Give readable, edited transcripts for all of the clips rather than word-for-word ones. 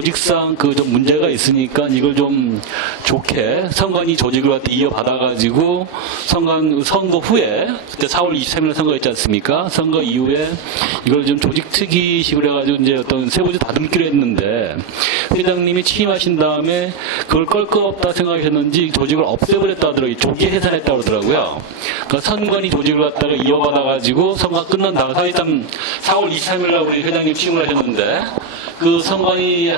조직상 그 좀 문제가 있으니까 이걸 좀 좋게 선관위 조직을 갖다 이어받아가지고 선거 후에 그때 4월 23일 선거 있지 않습니까? 선거 이후에 이걸 좀 조직 특위식으로 해가지고 이제 어떤 세부지 다듬기로 했는데 회장님이 취임하신 다음에 그걸 껄 거 없다 생각하셨는지 조직을 없애버렸다 하더라고요. 조기 해산했다 그러더라고요. 그러니까 선관위 조직을 갖다가 이어받아가지고 선거가 끝난 다음 사실상 4월 23일 날 우리 회장님 취임을 하셨는데 그 선관위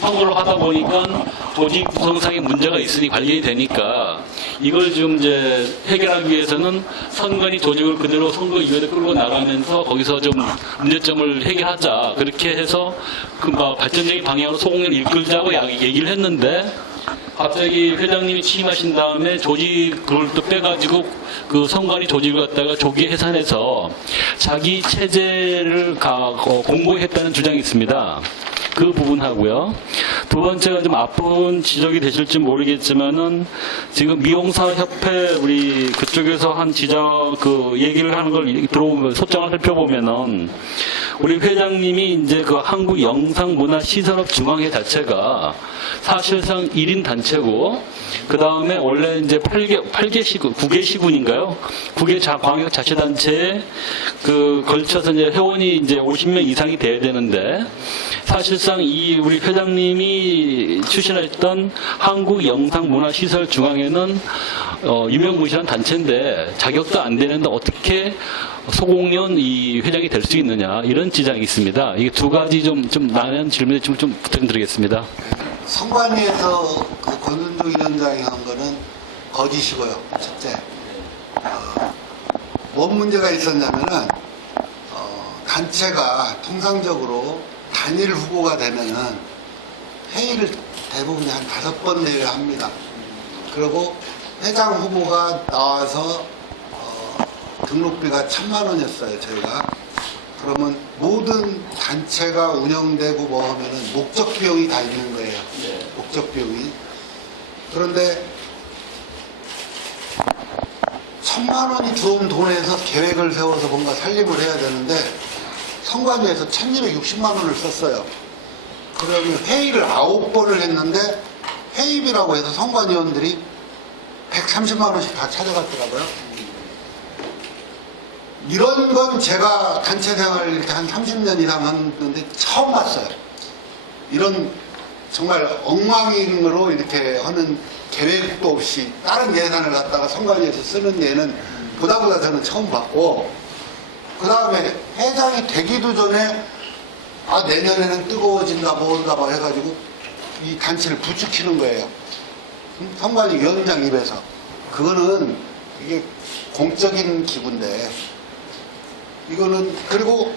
선거를 하다 보니까 조직 구성상의 문제가 있으니 관리가 되니까 이걸 좀 이제 해결하기 위해서는 선관위 조직을 그대로 선거 이후에 끌고 나가면서 거기서 좀 문제점을 해결하자. 그렇게 해서 그 발전적인 방향으로 소공을 이끌자고 얘기를 했는데 갑자기 회장님이 취임하신 다음에 조직 그걸 또 빼가지고 그 선관위 조직을 갖다가 조기 해산해서 자기 체제를 공고했다는 주장이 있습니다. 그 부분하고요. 두 번째가 좀 아픈 지적이 되실지 모르겠지만은 지금 미용사협회 우리 그쪽에서 한 지적 그 얘기를 하는 걸 들어오면 소장을 살펴보면은 우리 회장님이 이제 그 한국영상문화시설업중앙회 자체가 사실상 1인 단체고 그 다음에 원래 이제 8개 시군, 9개 시군인가요? 9개 광역자치단체에 그 걸쳐서 이제 회원이 이제 50명 이상이 돼야 되는데 사실상 이 우리 회장님이 출신했던 한국영상문화시설중앙회는 유명무실한 단체인데 자격도 안 되는데 어떻게 소공련 이 회장이 될 수 있느냐 이런 지장이 있습니다. 이게 두 가지 좀 나는 질문을 좀 부탁드리겠습니다. 선관위에서 그 권은주 위원장이 한 거는 거짓이고요. 첫째, 뭔 문제가 있었냐면은 단체가 통상적으로 단일 후보가 되면은 회의를 대부분 한 5번 내외 합니다. 그리고 회장 후보가 나와서 등록비가 1,000만 원이었어요, 저희가. 그러면 모든 단체가 운영되고 뭐 하면은 목적 비용이 다 있는 거예요. 목적 비용이. 그런데 1,000만 원이 들어온 돈에서 계획을 세워서 뭔가 살림을 해야 되는데 선관위에서 1,260만 원을 썼어요. 그러면 회의를 9번을 했는데 회의비라고 해서 선관위원들이 130만 원씩 다 찾아갔더라고요. 이런 건 제가 단체 생활을 이렇게 한 30년 이상 했는데 처음 봤어요. 이런 정말 엉망으로 이렇게 하는 계획도 없이 다른 예산을 갖다가 선관위에서 쓰는 예는 보다 저는 처음 봤고, 그 다음에 회장이 되기도 전에 내년에는 뜨거워진다 뭐온다 뭐 해가지고 이 단체를 부추기는 거예요. 선관위 위원장 입에서. 그거는 이게 공적인 기구인데 이거는, 그리고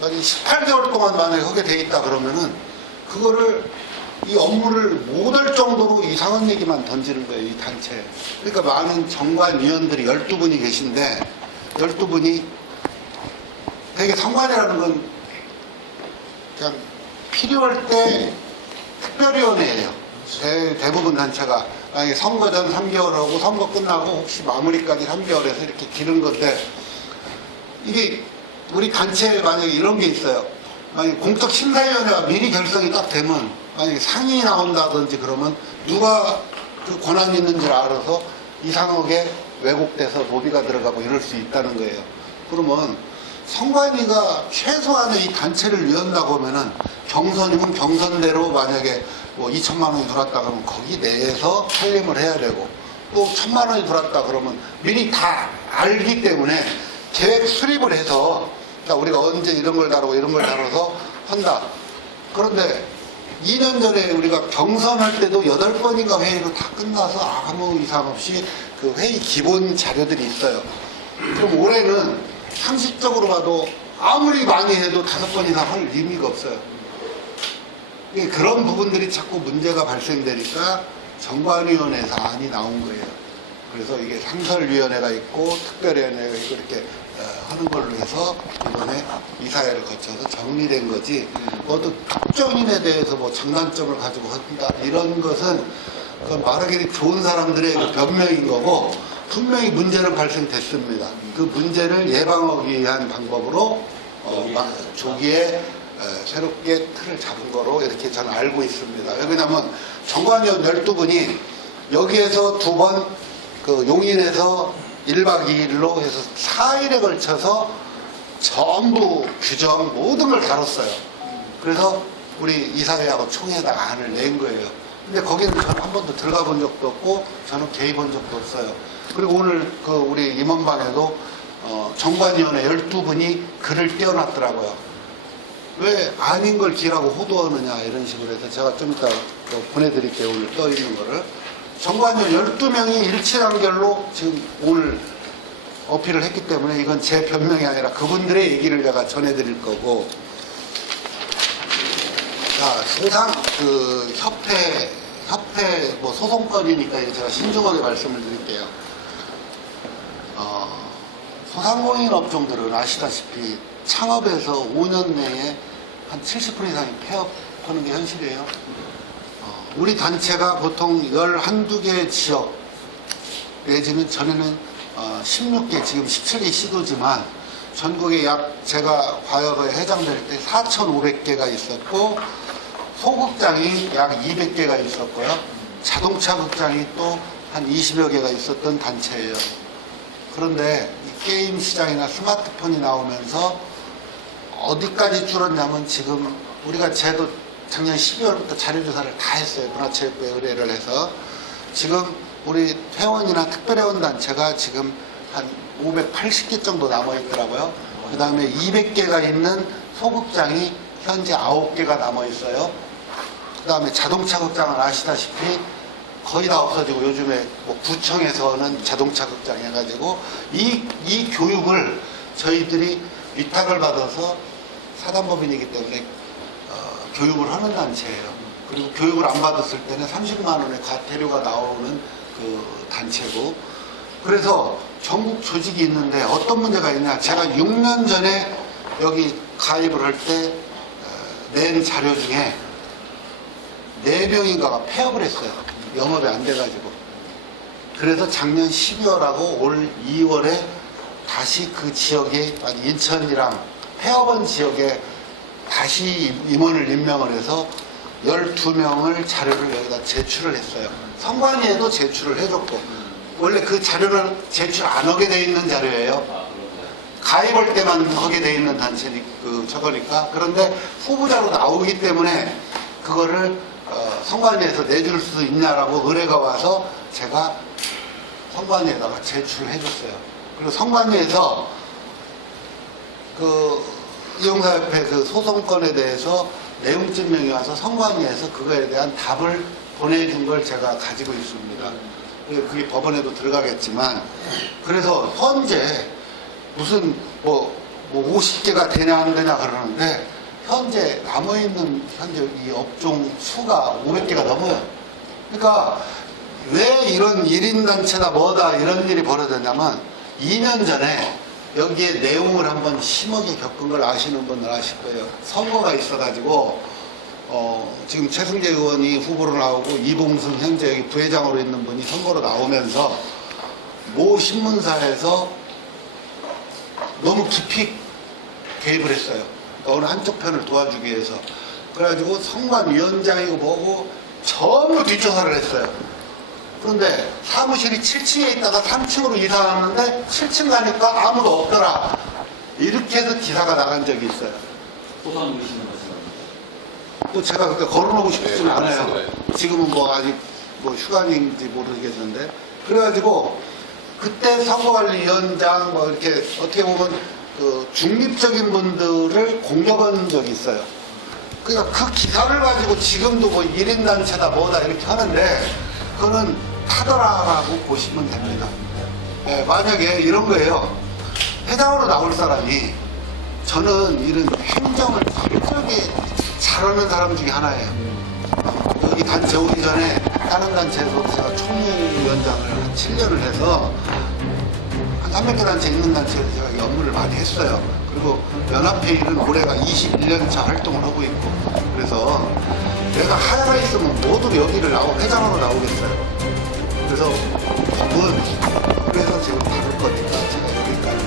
만약에 18개월 동안 만약에 하게 돼 있다 그러면은 그거를 이 업무를 못 할 정도로 이상한 얘기만 던지는 거예요, 이 단체. 그러니까 많은 정관위원들이 12분이 계신데 12분이 되게 선관위라는 건 그냥 필요할 때 특별위원회예요. 대부분 단체가 만약에 선거 전 3개월 하고 선거 끝나고 혹시 마무리까지 3개월 해서 이렇게 기는 건데, 이게 우리 단체에 만약에 이런 게 있어요. 만약에 공적심사위원회가 미리 결성이 딱 되면 만약에 상임이 나온다든지 그러면 누가 그 권한이 있는지를 알아서 이상하게 왜곡돼서 로비가 들어가고 이럴 수 있다는 거예요. 그러면 선관위가 최소한의 이 단체를 위한다고 하면은 경선이면 경선대로 만약에 뭐 2,000만 원이 들어왔다 그러면 거기 내에서 살림을 해야 되고, 또 1,000만 원이 들어왔다 그러면 미리 다 알기 때문에 계획 수립을 해서 우리가 언제 이런 걸 다루고 이런 걸 다뤄서 한다. 그런데 2년 전에 우리가 경선할 때도 8번인가 회의로 다 끝나서 아무 이상 없이 그 회의 기본 자료들이 있어요. 그럼 올해는 상식적으로 봐도 아무리 많이 해도 5번 이상 할 의미가 없어요. 그런 부분들이 자꾸 문제가 발생되니까 정관위원회 사안이 나온 거예요. 그래서 이게 상설위원회가 있고 특별위원회가 있고 이렇게 하는 걸로 해서 이번에 이사회를 거쳐서 정리된 거지, 어떤 특정인에 대해서 뭐 장단점을 가지고 한다 이런 것은 말하기 좋은 사람들의 그 변명인 거고, 분명히 문제는 발생됐습니다. 그 문제를 예방하기 위한 방법으로 조기에 새롭게 틀을 잡은 거로 이렇게 저는 알고 있습니다. 왜냐하면 정관위원 12분이 여기에서 2번 그 용인에서 1박 2일로 해서 4일에 걸쳐서 전부 규정 모든 걸 다뤘어요. 그래서 우리 이사회하고 총회에다가 안을 낸 거예요. 근데 거기는 저는 한 번도 들어가 본 적도 없고 저는 개입한 적도 없어요. 그리고 오늘 그 우리 임원방에도 정관위원회 12분이 글을 띄워놨더라고요. 왜 아닌 걸 기라고 호도하느냐 이런 식으로 해서 제가 좀 이따 보내드릴게요. 오늘 떠있는 거를. 정관위원 12명이 일치단결로 지금 오늘 어필을 했기 때문에 이건 제 변명이 아니라 그분들의 얘기를 제가 전해드릴 거고. 자, 소상, 협회 뭐 소송건이니까 제가 신중하게 말씀을 드릴게요. 소상공인 업종들은 아시다시피 창업에서 5년 내에 한 70% 이상이 폐업하는 게 현실이에요. 우리 단체가 보통 11~12개 지역 내지는 전에는 16개, 지금 17개 시도지만 전국에 제가 과역에 해당될 때 4,500개가 있었고 소극장이 약 200개가 있었고요. 자동차 극장이 또 한 20여 개가 있었던 단체예요. 그런데 이 게임 시장이나 스마트폰이 나오면서 어디까지 줄었냐면 지금 우리가 작년 12월부터 자료조사를 다 했어요. 문화체육부에 의뢰를 해서 지금 우리 회원이나 특별회원 단체가 지금 한 580개 정도 남아있더라고요. 그 다음에 200개가 있는 소극장이 현재 9개가 남아있어요. 그 다음에 자동차 극장은 아시다시피 거의 다 없어지고 요즘에 뭐 구청에서는 자동차 극장 해가지고 이 교육을 저희들이 위탁을 받아서 사단법인이기 때문에 교육을 하는 단체예요. 그리고 교육을 안 받았을 때는 30만 원의 과태료가 나오는 그 단체고. 그래서 전국 조직이 있는데 어떤 문제가 있냐. 제가 6년 전에 여기 가입을 할 때 낸 자료 중에 4명인가가 폐업을 했어요. 영업이 안 돼가지고. 그래서 작년 12월하고 올 2월에 다시 그 지역에 인천이랑 폐업한 지역에 다시 임원을 임명을 해서 12명을 자료를 여기다 제출을 했어요. 선관위에도 제출을 해줬고 원래 그 자료를 제출 안 하게 돼 있는 자료예요. 가입할 때만 하게 돼 있는 단체니 저거니까. 그런데 후보자로 나오기 때문에 그거를 선관위에서 내줄 수 있냐라고 의뢰가 와서 제가 선관위에다가 제출을 해줬어요. 그리고 선관위에서 이용사협회 소송건에 대해서 내용증명이 와서 선관위에서 그거에 대한 답을 보내준 걸 제가 가지고 있습니다. 그게 법원에도 들어가겠지만, 그래서 현재 무슨 뭐 50개가 되냐 안 되냐 그러는데 현재 남아있는 이 업종 수가 500개가 넘어요. 그러니까 왜 이런 1인 단체다 뭐다 이런 일이 벌어졌냐면 2년 전에 여기에 내용을 한번 심하게 겪은 걸 아시는 분들 아실 거예요. 선거가 있어가지고 지금 최승재 의원이 후보로 나오고 이봉순 현재 여기 부회장으로 있는 분이 선거로 나오면서 모 신문사에서 너무 깊이 개입을 했어요. 어느 한쪽 편을 도와주기 위해서. 그래가지고 선관위원장이고 뭐고 전부 뒷조사를 했어요. 그런데 사무실이 7층에 있다가 3층으로 이사하는데 7층 가니까 아무도 없더라. 이렇게 해서 기사가 나간 적이 있어요. 소상 의심을 말씀하십니다. 또 제가 그렇게 걸어놓고 싶지는 않아요. 지금은 뭐 아직 뭐 휴관인지 모르겠는데. 그래가지고 그때 선거관리위원장 뭐 이렇게 어떻게 보면 중립적인 분들을 공격한 적이 있어요. 그러니까 그 기사를 가지고 지금도 뭐 1인 단체다 뭐다 이렇게 하는데 그거는 타더라라고 보시면 됩니다. 네, 만약에 이런 거예요. 회장으로 나올 사람이 저는 이런 행정을 철저하게 잘하는 사람 중에 하나예요. 여기 단체 오기 전에 다른 단체에서 제가 총무위원장을 한 7년을 해서 한 300개 단체 있는 단체에서 제가 업무를 많이 했어요. 그리고 연합회의는 올해가 21년차 활동을 하고 있고 그래서 내가 하나가 있으면 모두 여기를 회장으로 나오겠어요. 그래서 법은 그래서 지금 다룰 거니까 제가 여기까지